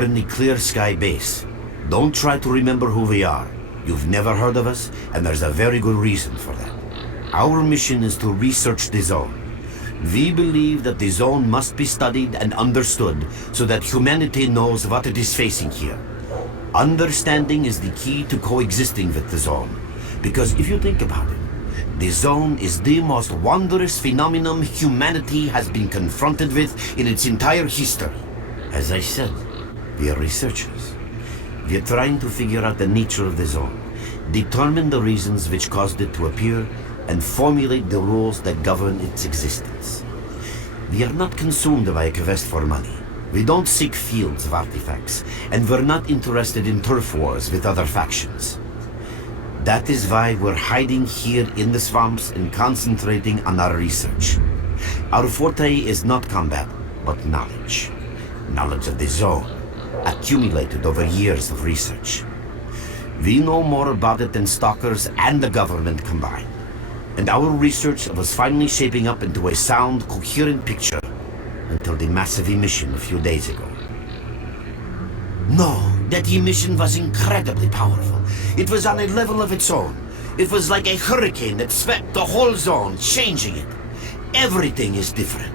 in the Clear Sky base. Don't try to remember who we are. You've never heard of us, and there's a very good reason for that. Our mission is to research the zone. We believe that the zone must be studied and understood so that humanity knows what it is facing here. Understanding is the key to coexisting with the zone. Because if you think about it, the zone is the most wondrous phenomenon humanity has been confronted with in its entire history. As I said, we are researchers. We are trying to figure out the nature of the zone, determine the reasons which caused it to appear, and formulate the rules that govern its existence. We are not consumed by a quest for money. We don't seek fields of artifacts, and we're not interested in turf wars with other factions. That is why we're hiding here in the swamps and concentrating on our research. Our forte is not combat, but knowledge. Knowledge of the zone, accumulated over years of research. We know more about it than stalkers and the government combined. And our research was finally shaping up into a sound, coherent picture until the massive emission a few days ago. No, that emission was incredibly powerful. It was on a level of its own. It was like a hurricane that swept the whole zone, changing it. Everything is different.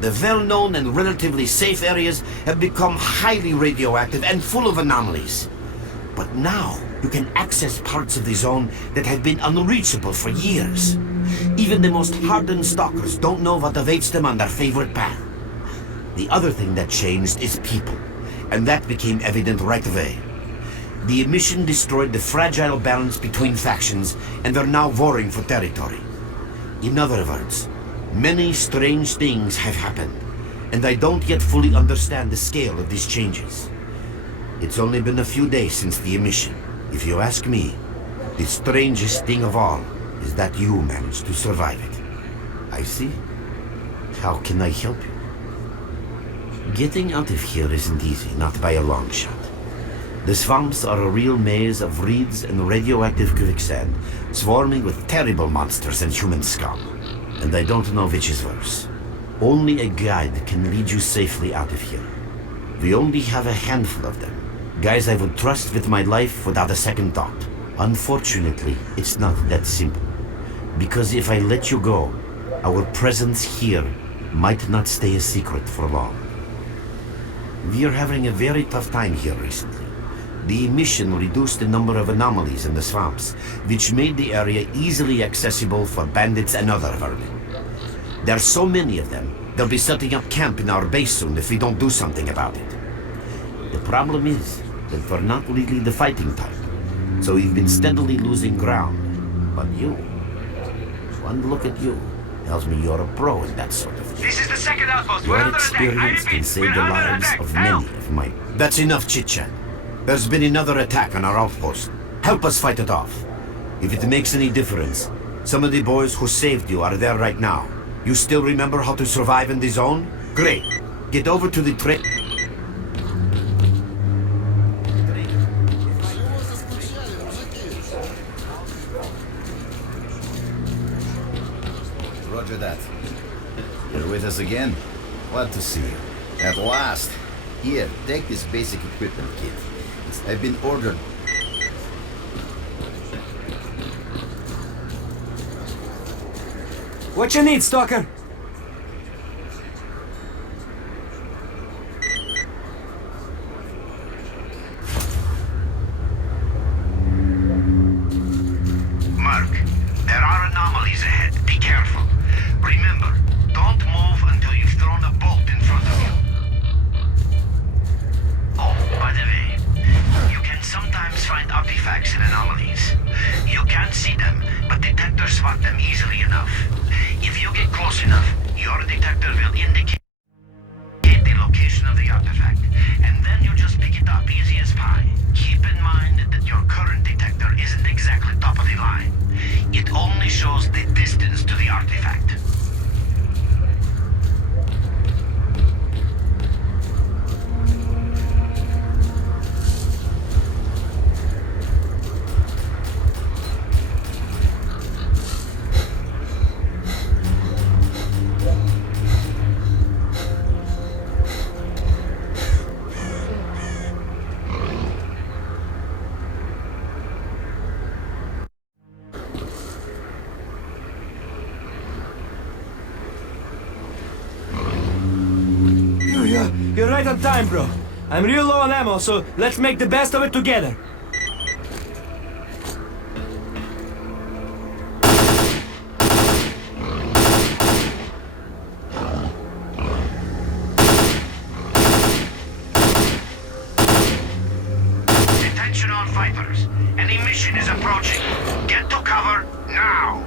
The well-known and relatively safe areas have become highly radioactive and full of anomalies. But now, you can access parts of the zone that have been unreachable for years. Even the most hardened stalkers don't know what awaits them on their favorite path. The other thing that changed is people, and that became evident right away. The emission destroyed the fragile balance between factions, and they're now warring for territory. In other words, many strange things have happened, and I don't yet fully understand the scale of these changes. It's only been a few days since the emission. If you ask me, the strangest thing of all is that you managed to survive it. I see. How can I help you? Getting out of here isn't easy, not by a long shot. The swamps are a real maze of reeds and radioactive quicksand, swarming with terrible monsters and human scum. And I don't know which is worse. Only a guide can lead you safely out of here. We only have a handful of them. Guys I would trust with my life without a second thought. Unfortunately, it's not that simple. Because if I let you go, our presence here might not stay a secret for long. We are having a very tough time here recently. The emission reduced the number of anomalies in the swamps, which made the area easily accessible for bandits and other vermin. There are so many of them, they'll be setting up camp in our base soon if we don't do something about it. The problem is that we're not really the fighting type, so we've been steadily losing ground. But you, one look at you, tells me you're a pro in that sort of thing. This is the second outpost. Your experience can save the lives of many of my... That's enough chit-chat. There's been another attack on our outpost. Help us fight it off. If it makes any difference, some of the boys who saved you are there right now. You still remember how to survive in the zone? Great. Get over to the train. Roger that. You're with us again? Glad to see you. At last. Here, take this basic equipment kit. I've been ordered. What you need, Stalker? Mark, there are anomalies ahead. Be careful. Remember, don't move until you've thrown a bolt in front of you. Oh, by the way, you can sometimes find artifacts in anomalies. You can't see them, but detectors spot them easily enough. If you get close enough, your detector will indicate the location of the artifact, and then you just pick it up easy as pie. Keep in mind that your current detector isn't exactly top of the line. It only shows the distance to the artifact. tight on time, bro. I'm real low on ammo, so let's make the best of it together. Attention all fighters. An mission is approaching. Get to cover now.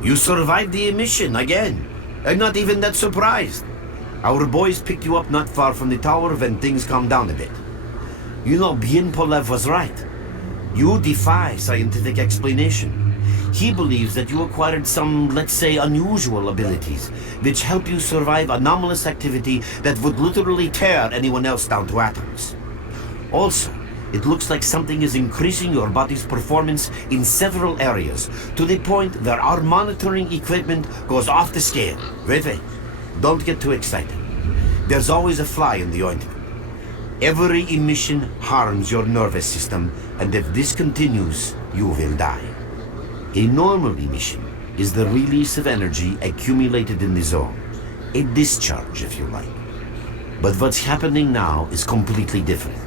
You survived the emission again. I'm not even that surprised. Our boys picked you up not far from the tower when things calmed down a bit. You know, Bien Polev was right. You defy scientific explanation. He believes that you acquired some, let's say, unusual abilities, which help you survive anomalous activity that would literally tear anyone else down to atoms. Also, it looks like something is increasing your body's performance in several areas, to the point where our monitoring equipment goes off the scale. Wait. Don't get too excited. There's always a fly in the ointment. Every emission harms your nervous system, and if this continues, you will die. A normal emission is the release of energy accumulated in the zone. A discharge, if you like. But what's happening now is completely different.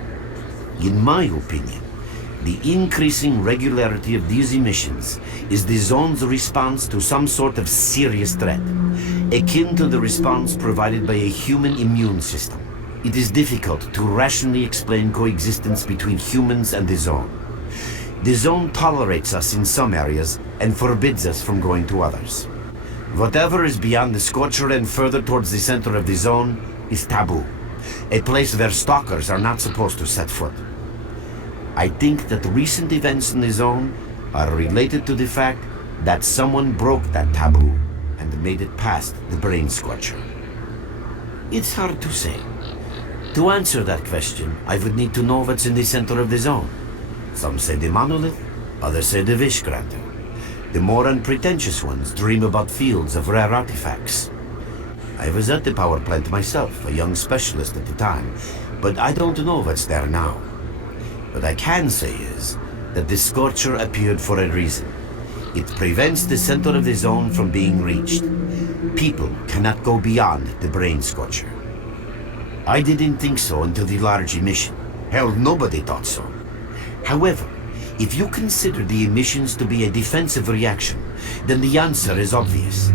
In my opinion, the increasing regularity of these emissions is the zone's response to some sort of serious threat, akin to the response provided by a human immune system. It is difficult to rationally explain coexistence between humans and the zone. The zone tolerates us in some areas and forbids us from going to others. Whatever is beyond the scorcher and further towards the center of the zone is taboo, a place where stalkers are not supposed to set foot. I think that recent events in the zone are related to the fact that someone broke that taboo and made it past the brain scorcher. It's hard to say. To answer that question, I would need to know what's in the center of the zone. Some say the monolith, others say the Vishkranta. The more unpretentious ones dream about fields of rare artifacts. I was at the power plant myself, a young specialist at the time, but I don't know what's there now. What I can say is that the scorcher appeared for a reason. It prevents the center of the zone from being reached. People cannot go beyond the brain scorcher. I didn't think so until the large emission. Hell, nobody thought so. However, if you consider the emissions to be a defensive reaction, then the answer is obvious.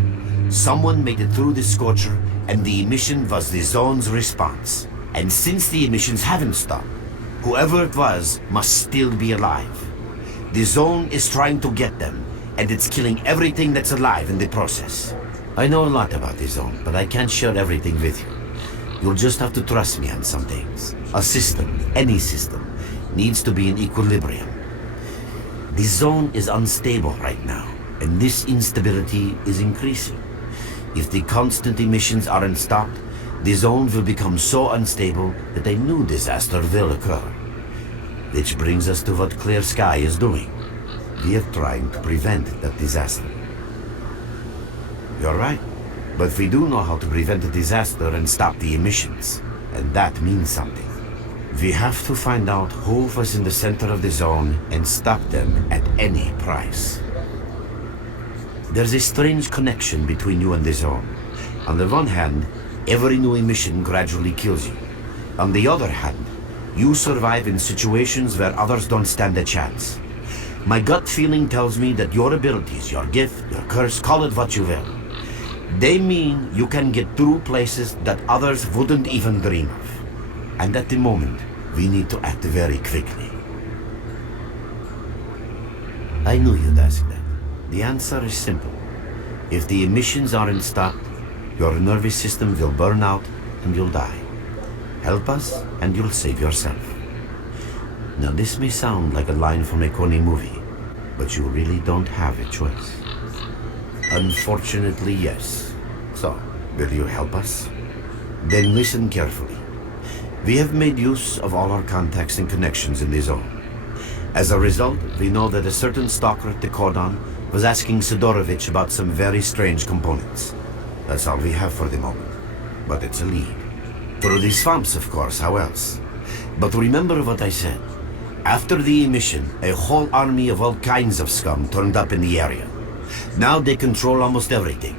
Someone made it through the scorcher, and the emission was the zone's response. And since the emissions haven't stopped, whoever it was must still be alive. The zone is trying to get them, and it's killing everything that's alive in the process. I know a lot about the zone, but I can't share everything with you. You'll just have to trust me on some things. A system, any system, needs to be in equilibrium. The zone is unstable right now, and this instability is increasing. If the constant emissions aren't stopped, the zone will become so unstable that a new disaster will occur. Which brings us to what S.T.A.L.K.E.R is doing. We are trying to prevent that disaster. You're right, but we do know how to prevent a disaster and stop the emissions, and that means something. We have to find out who was in the center of the zone and stop them at any price. There's a strange connection between you and the zone. On the one hand, every new emission gradually kills you. On the other hand, you survive in situations where others don't stand a chance. My gut feeling tells me that your abilities, your gift, your curse, call it what you will, they mean you can get through places that others wouldn't even dream of. And at the moment, we need to act very quickly. I knew you'd ask that. The answer is simple. If the emissions aren't stopped, your nervous system will burn out and you'll die. Help us and you'll save yourself. Now this may sound like a line from a corny movie, but you really don't have a choice. Unfortunately, yes. So, will you help us? Then listen carefully. We have made use of all our contacts and connections in the zone. As a result, we know that a certain stalker at the cordon was asking Sidorovich about some very strange components. That's all we have for the moment. But it's a lead. Through the swamps, of course, how else? But remember what I said. After the emission, a whole army of all kinds of scum turned up in the area. Now they control almost everything.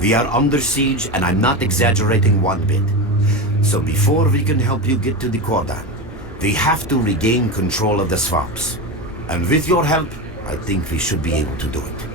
We are under siege, and I'm not exaggerating one bit. So before we can help you get to the cordon, we have to regain control of the swamps. And with your help, I think we should be able to do it.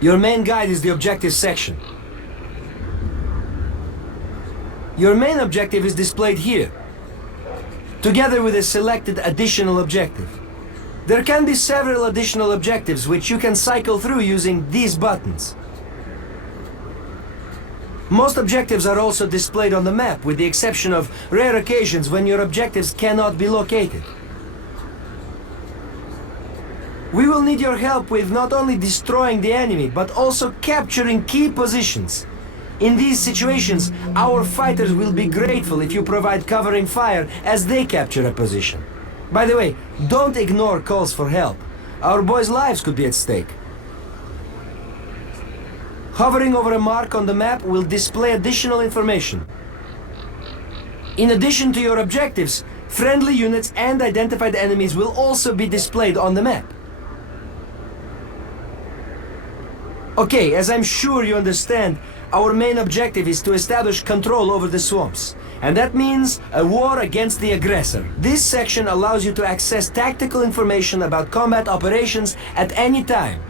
Your main guide is the objective section. Your main objective is displayed here, together with a selected additional objective. There can be several additional objectives which you can cycle through using these buttons. Most objectives are also displayed on the map, with the exception of rare occasions when your objectives cannot be located. We will need your help with not only destroying the enemy, but also capturing key positions. In these situations, our fighters will be grateful if you provide covering fire as they capture a position. By the way, don't ignore calls for help. Our boys' lives could be at stake. Hovering over a mark on the map will display additional information. In addition to your objectives, friendly units and identified enemies will also be displayed on the map. Okay, as I'm sure you understand, our main objective is to establish control over the swamps. And that means a war against the aggressor. This section allows you to access tactical information about combat operations at any time.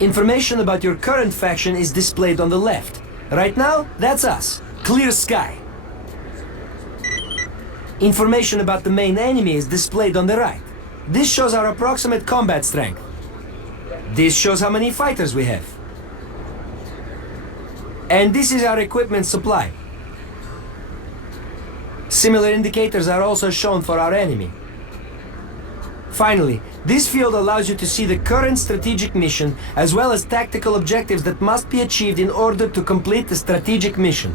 Information about your current faction is displayed on the left. Right now, that's us, Clear Sky. Information about the main enemy is displayed on the right. This shows our approximate combat strength. This shows how many fighters we have. And this is our equipment supply. Similar indicators are also shown for our enemy. Finally, this field allows you to see the current strategic mission as well as tactical objectives that must be achieved in order to complete the strategic mission.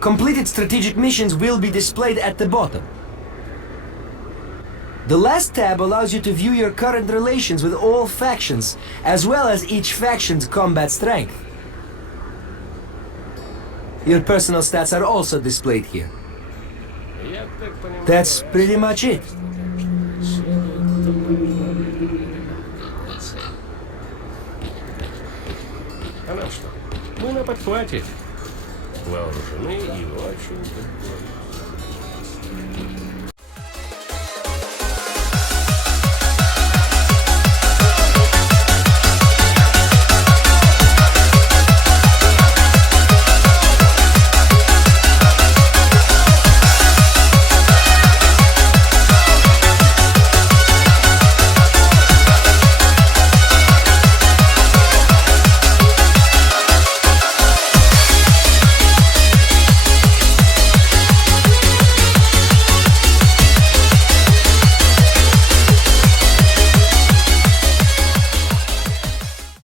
Completed strategic missions will be displayed at the bottom. The last tab allows you to view your current relations with all factions, as well as each faction's combat strength. Your personal stats are also displayed here. That's pretty much it. А нам что? Мы на подхвате. Вооружены и очень...